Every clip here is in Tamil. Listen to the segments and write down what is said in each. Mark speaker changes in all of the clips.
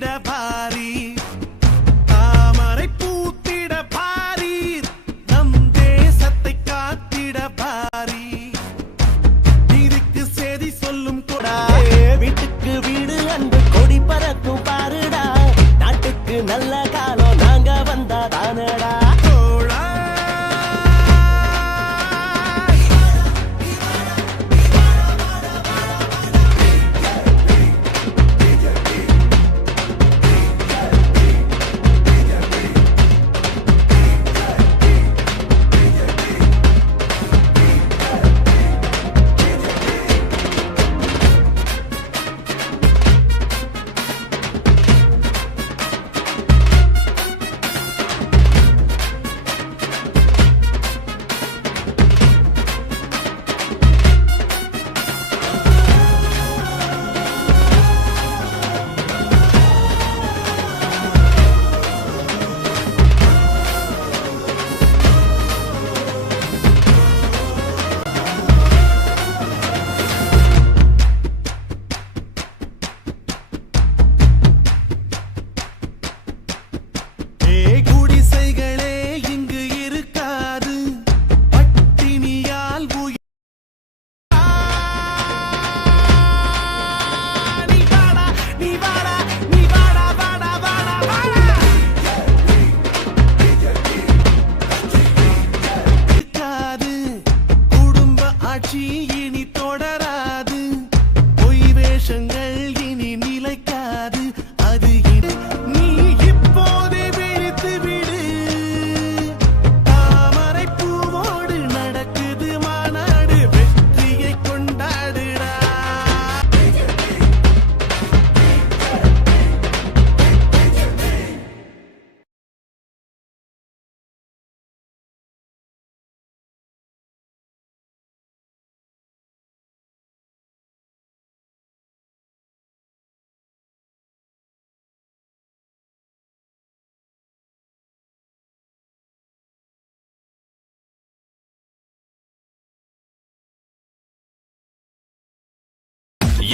Speaker 1: பூத்திட பாரி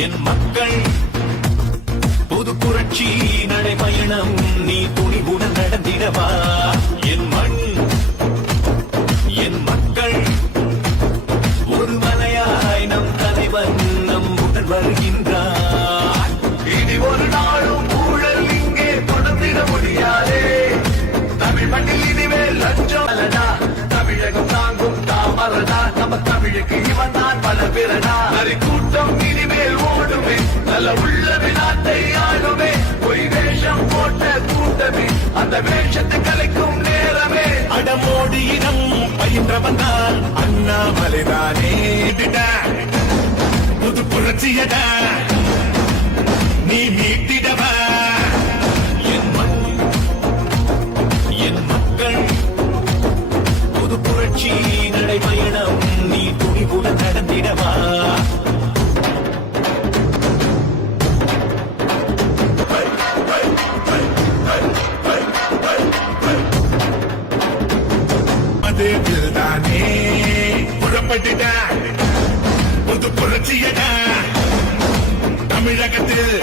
Speaker 2: என் மக்கள். புது புரட்சி நடைபயணம் நீ துணிவுடன் நடந்திடவா? என் மண் என் மக்கள். ஒரு மலையாய் நம் தலைவன் நம் உடன் வருகின்றார். இனி ஒரு நாளும் ஊழல் இங்கே தொடர்ந்திட முடியாதே. தமிழ் மண்ணில் இனிமேல் லஞ்சம் அல்லடா? தமிழகம் தாங்கும் தாமரடா? நம்ம தமிழுக்கு இவன் தான் பல பிறடா அறிக்கும் நல்ல உள்ளவே நாட்டை ஆளுமே. பொய் வேஷம் போட்ட கூட்டமே. அந்த வேஷத்தை கலைக்கும் நேரமே. அடமோடி இனம் பயின்றவன் தான் அண்ணாமலைதானே. புது புரட்சியட நீ மீட்டி புது புரட்சியடா தமிழகத்தில்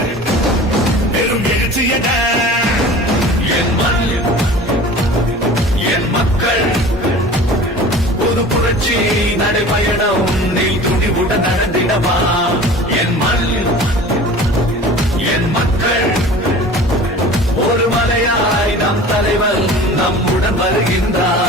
Speaker 2: பெரும் எழுச்சியடா என் மண் என் மக்கள் ஒரு புரட்சி நடைபயணம் நீ துணிவுடன் நடந்திடவா என் மண் என் மக்கள் ஒரு மலையாய் நம் தலைவன் நம்முடன் வருகின்றார்.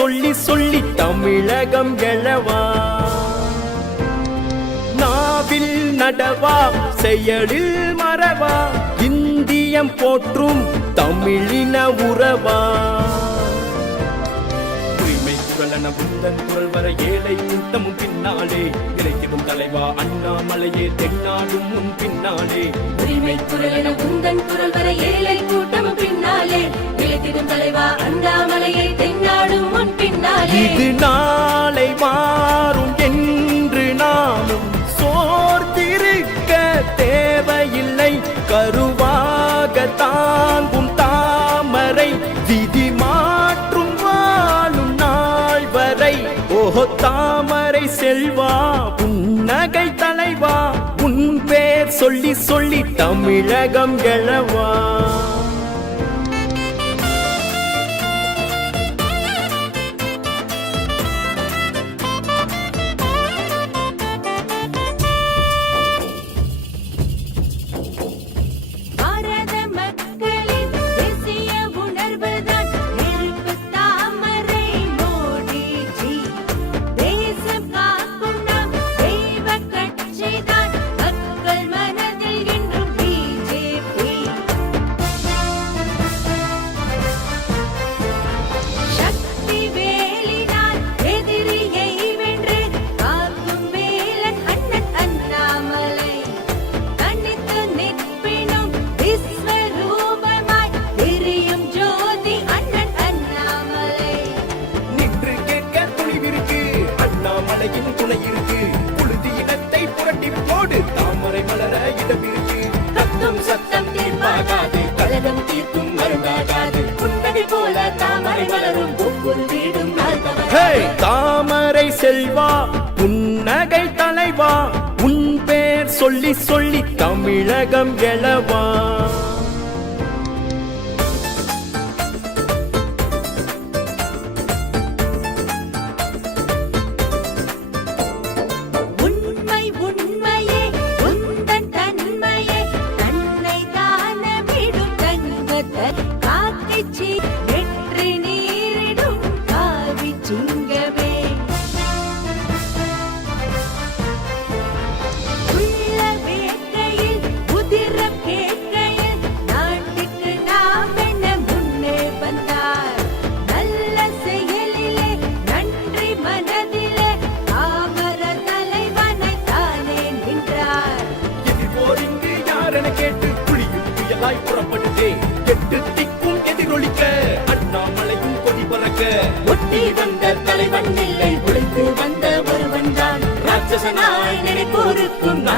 Speaker 3: சொல்லி
Speaker 4: சொல்லி தமிழகம் எழவா? நாவில் நடவா செயலில் மறவா இந்தியம் போற்றும் தமிழின உறவா? குரலன புந்தன் குரல் வர ஏழை கூட்டமும் பின்னாலே. இறைக்கவும் தலைவா அண்ணாமலையே தென்னாடும் முன் பின்னாலே.
Speaker 3: உரிமை குரல் என உந்தன் குரல் வர ஏழை கூட்டமும் பின்னாலே. நிலைத்திடும் தலைவா அண்ணாமலையை தென்னாடும் முன் பின்னாலே.
Speaker 4: இது நாளை மாறும் என்று நாமும் சோர்ந்திருக்க தேவையில்லை. கருவாக தாங்கும் தாமரை செல்வா புன்னகை தலைவா உன் பேர் சொல்லி சொல்லி தமிழகம் எழவா.
Speaker 3: கத்தும் சத்தம் தீர்ப்பாகாது. கழகம் தீர்க்கும் மருந்தாகாது. புன்னகை போல தாமரை மலரும். ஒவ்வொரு வீடும்
Speaker 4: தாமரை செல்வா புன்னகை தலைவா உன் பேர் சொல்லி சொல்லி தமிழகம் எழவா.
Speaker 3: தலைவன் இல்லை உழைத்து வந்த ஒருவன் தான் ராட்சசனாய் நினைப்போருக்கும் நாடு